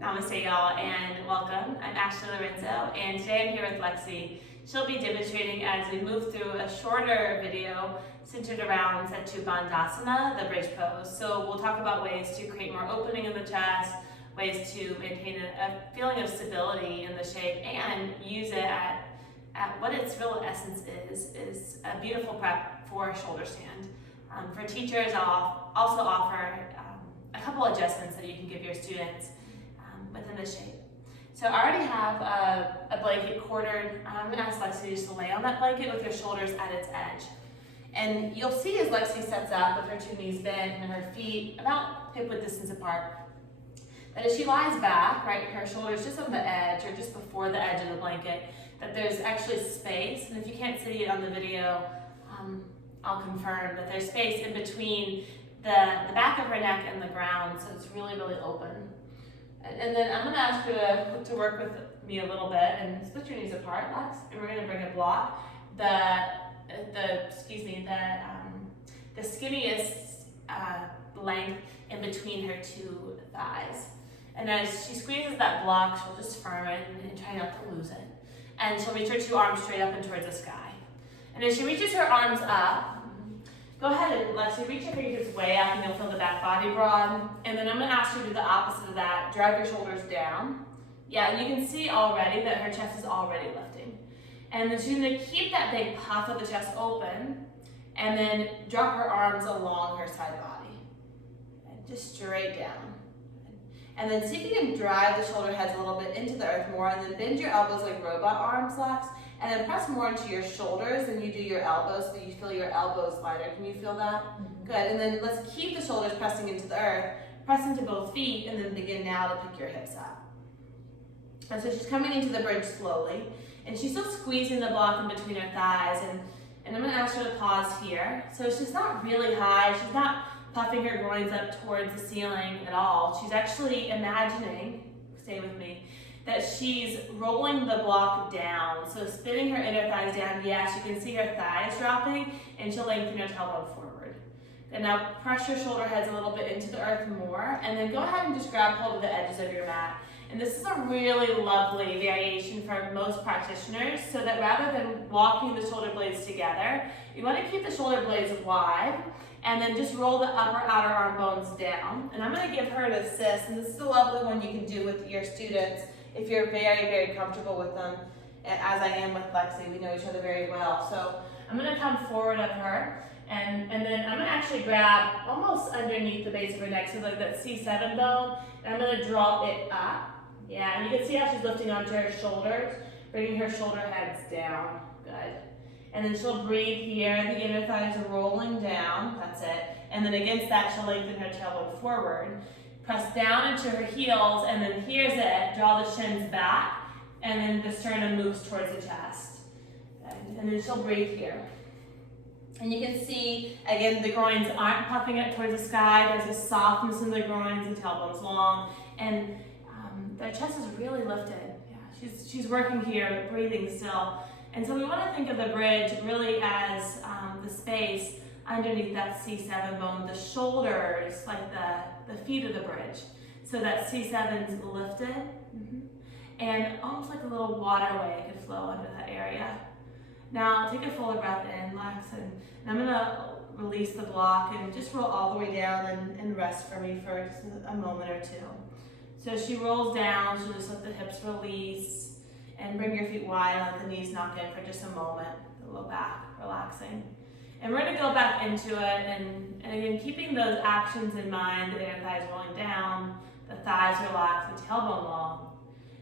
Namaste y'all and welcome. I'm Lorenzo and today I'm here with Lexi. She'll be demonstrating as we move through a shorter video centered around Setu-Bhandasana, the bridge pose. So we'll talk about ways to create more opening in the chest, ways to maintain a feeling of stability in the shape and use it at what its real essence is a beautiful prep for shoulder stand. For teachers, I'll also offer a couple adjustments that you can give your students within the shape. So I already have a blanket quartered. I'm going to ask Lexi just to lay on that blanket with her shoulders at its edge. And you'll see as Lexi sets up with her 2 knees bent and her feet about hip-width distance apart, that as she lies back, right, her shoulders just on the edge or just before the edge of the blanket, that there's actually space. And if you can't see it on the video, I'll confirm that there's space in between the back of her neck and the ground, so it's really, really open. And then I'm going to ask you to work with me a little bit and split your knees apart, Lex, and we're going to bring a block the skinniest length in between her 2 thighs. And as she squeezes that block, she'll just firm it and try not to lose it. And she'll reach her 2 arms straight up and towards the sky. And as she reaches her arms up, go ahead and Lexi, reach your fingertips way up and you'll feel the back body broad. And then I'm going to ask you to do the opposite of that. Drive your shoulders down. Yeah, and you can see already that her chest is already lifting. And then she's going to keep that big puff of the chest open and then drop her arms along her side body. And just straight down. And then see if you can drive the shoulder heads a little bit into the earth more and then bend your elbows like robot arms, Lex. And then press more into your shoulders than you do your elbows so that you feel your elbows lighter. Can you feel that? Mm-hmm. Good. And then let's keep the shoulders pressing into the earth. Press into both feet and then begin now to pick your hips up. And so she's coming into the bridge slowly. And she's still squeezing the block in between her thighs. And I'm going to ask her to pause here. So she's not really high. She's not puffing her groins up towards the ceiling at all. She's actually imagining, stay with me, that she's rolling the block down. So spinning her inner thighs down, yes, you can see her thighs dropping, and she'll lengthen her tailbone forward. And now press your shoulder heads a little bit into the earth more, and then go ahead and just grab hold of the edges of your mat. And this is a really lovely variation for most practitioners, so that rather than walking the shoulder blades together, you want to keep the shoulder blades wide, and then just roll the upper outer arm bones down. And I'm going to give her an assist, and this is a lovely one you can do with your students if you're very, very comfortable with them, as I am with Lexi. We know each other very well. So I'm going to come forward of her, and then I'm going to actually grab almost underneath the base of her neck, so like that C7 bone, and I'm going to draw it up. Yeah, and you can see how she's lifting onto her shoulders, bringing her shoulder heads down. Good. And then she'll breathe here. The inner thighs are rolling down. That's it. And then against that, she'll lengthen her tailbone forward. Press down into her heels, and then here's it. Draw the shins back, and then the sternum moves towards the chest. And then she'll breathe here. And you can see, again, the groins aren't puffing up towards the sky. There's a softness in the groins, the tailbone's long, and the chest is really lifted. Yeah, she's working here, breathing still. And so we want to think of the bridge really as the space underneath that C7 bone, the shoulders, like the feet of the bridge. So that C7's lifted, and almost like a little waterway could flow under that area. Now take a fuller breath in, Lex, and I'm going to release the block and just roll all the way down and rest for me for just a moment or 2. So she rolls down, she'll just let the hips release and bring your feet wide, let the knees knock in for just a moment, the low back relaxing. And we're going to go back into it, and again, keeping those actions in mind, the inner thighs rolling down, the thighs relaxed, the tailbone long.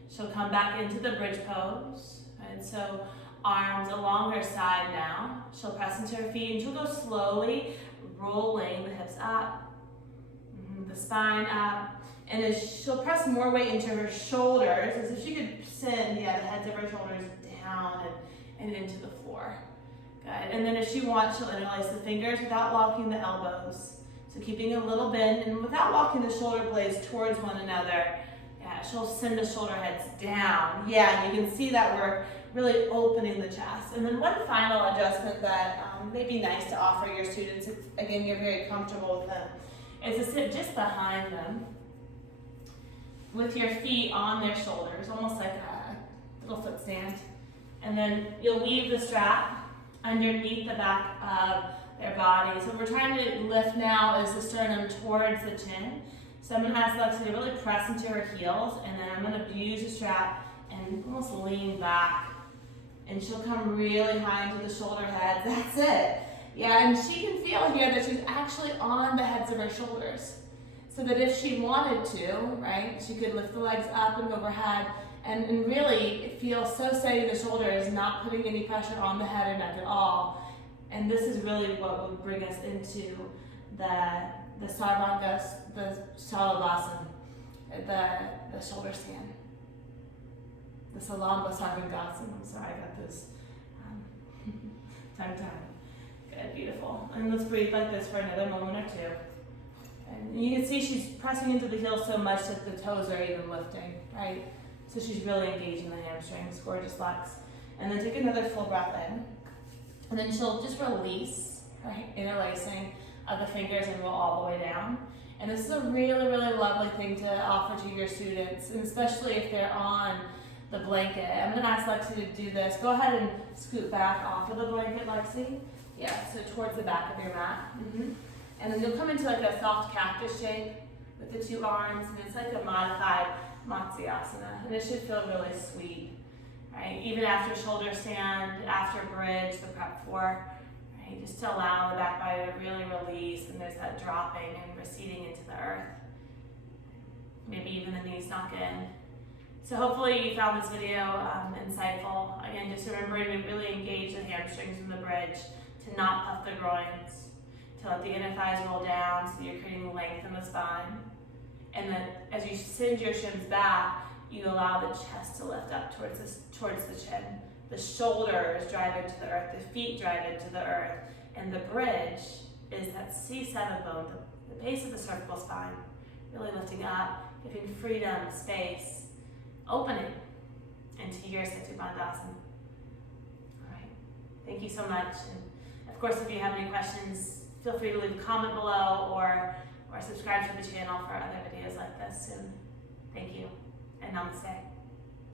She'll come back into the bridge pose, and so arms along her side now. She'll press into her feet, and she'll go slowly, rolling the hips up, the spine up, and as she'll press more weight into her shoulders, as if she could send, the heads of her shoulders down and into the floor. Good. And then if she wants, she'll interlace the fingers without locking the elbows. So keeping a little bend and without walking the shoulder blades towards one another. Yeah, she'll send the shoulder heads down. Yeah, and you can see that we're really opening the chest. And then one final adjustment that may be nice to offer your students, if again you're very comfortable with them, is to sit just behind them. with your feet on their shoulders, almost like a little foot stand. And then you'll weave the strap underneath the back of their body. So what we're trying to lift now is the sternum towards the chin. So I'm going to ask Lexi to really press into her heels, and then I'm going to use the strap and almost lean back. And she'll come really high into the shoulder heads. That's it. Yeah, and she can feel here that she's actually on the heads of her shoulders. So that if she wanted to, right, she could lift the legs up and overhead and really feel so steady in the shoulders, not putting any pressure on the head or neck at all. And this is really what would bring us into the Sarvangas, the Shalavasana, the shoulder stand. The Salamba Sarvangasana. I'm sorry, I got this tongue tied. Good, beautiful. And let's breathe like this for another moment or two. And you can see she's pressing into the heels so much that the toes are even lifting, right? So she's really engaging the hamstrings. Gorgeous, Lex. And then take another full breath in. And then she'll just release, right? Interlacing of the fingers and roll all the way down. And this is a really, really lovely thing to offer to your students, and especially if they're on the blanket. I'm going to ask Lexi to do this. Go ahead and scoot back off of the blanket, Lexi. Yeah, so towards the back of your mat. And then you'll come into like a soft cactus shape with the two arms, and it's like a modified Matsyasana. And it should feel really sweet, right? Even after shoulder stand, after bridge, the prep for, right? Just to allow the back body to really release, and there's that dropping and receding into the earth. Maybe even the knees knock in. So hopefully you found this video insightful. Again, just remembering to really engage the hamstrings in the bridge, to not puff the groins, to let the inner thighs roll down so you're creating length in the spine. And then as you send your shins back, you allow the chest to lift up towards the chin. The shoulders drive into the earth, the feet drive into the earth, and the bridge is that C7 bone, the base of the cervical spine, really lifting up, giving freedom, space, opening into your Setu-Bhandasana. All right, thank you so much. And of course, if you have any questions, feel free to leave a comment below or subscribe to the channel for other videos like this soon. Thank you, and namaste.